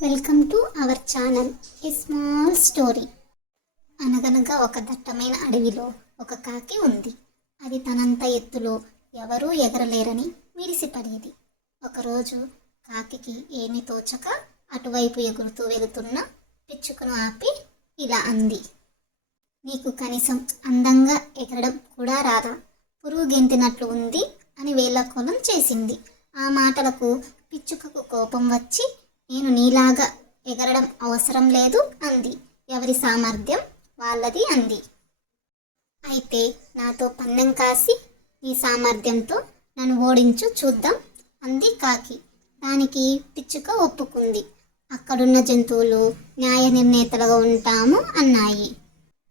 Welcome to our channel a small story. అనగనగా ఒక దట్టమైన అడవిలో ఒక కాకి ఉంది. అది తనంత ఎత్తులో ఎవరూ ఎగరలేరని మిరిసిపడేది. ఒకరోజు కాకికి ఏమీ తోచక అటువైపు ఎగురుతూ వెళుతున్న పిచ్చుకను ఆపి ఇలా అంది, నీకు కనీసం అందంగా ఎగరడం కూడా రాదా? పురుగు గెంతినట్లు ఉంది అని వేళకోళం చేసింది. ఆ మాటలకు పిచ్చుకకు కోపం వచ్చి, నేను నీలాగా ఎగరడం అవసరం లేదు అంది. ఎవరి సామర్థ్యం వాళ్ళది అంది. అయితే నాతో పందెం కాసి నీ సామర్థ్యంతో నన్ను ఓడించు చూద్దాం అంది కాకి. దానికి పిచ్చుక ఒప్పుకుంది. అక్కడున్న జంతువులు న్యాయ నిర్ణేతలుగా ఉంటాము అన్నాయి.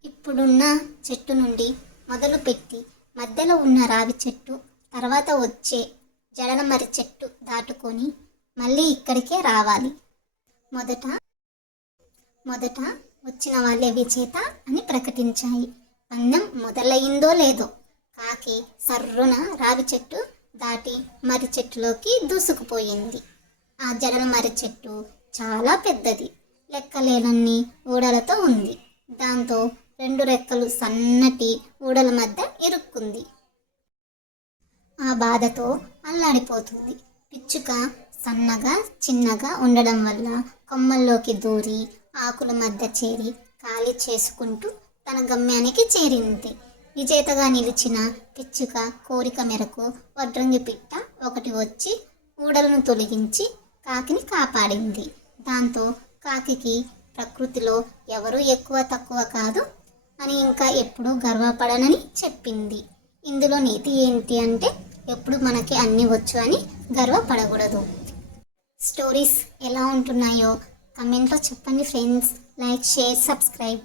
ఇప్పుడున్న చెట్టు నుండి మొదలుపెట్టి మధ్యలో ఉన్న రావి చెట్టు, తర్వాత వచ్చే జడల మర్రి చెట్టు దాటుకొని మళ్ళీ ఇక్కడికే రావాలి. మొదట వచ్చిన వాళ్ళే విజేత అని ప్రకటించాయి. పందెం మొదలైందో లేదో కాకి సర్రున రావి చెట్టు దాటి మర్రి చెట్టులోకి దూసుకుపోయింది. ఆ జడల మర్రి చెట్టు చాలా పెద్దది, లెక్కలేనన్ని ఊడలతో ఉంది. దాంతో రెండు రెక్కలు సన్నటి ఊడల మధ్య ఇరుక్కుంది. ఆ బాధతో అల్లాడిపోతుంది. పిచ్చుక సన్నగా చిన్నగా ఉండడం వల్ల కొమ్మల్లోకి దూరి ఆకుల మధ్య చేరి ఖాళీ చేసుకుంటూ తన గమ్యానికి చేరింది. విజేతగా నిలిచిన పిచ్చుక కోరిక మేరకు వడ్రంగి పిట్ట ఒకటి వచ్చి ఊడలను తొలగించి కాకిని కాపాడింది. దాంతో కాకికి ప్రకృతిలో ఎవరు ఎక్కువ తక్కువ కాదు అని, ఇంకా ఎప్పుడూ గర్వపడనని చెప్పింది. ఇందులో నీతి ఏంటి అంటే, ఎప్పుడు మనకి అన్నీ వచ్చు అని గర్వపడకూడదు. స్టోరీస్ ఎలా ఉంటున్నాయో కమెంట్లో చెప్పండి ఫ్రెండ్స్. Like, share, subscribe.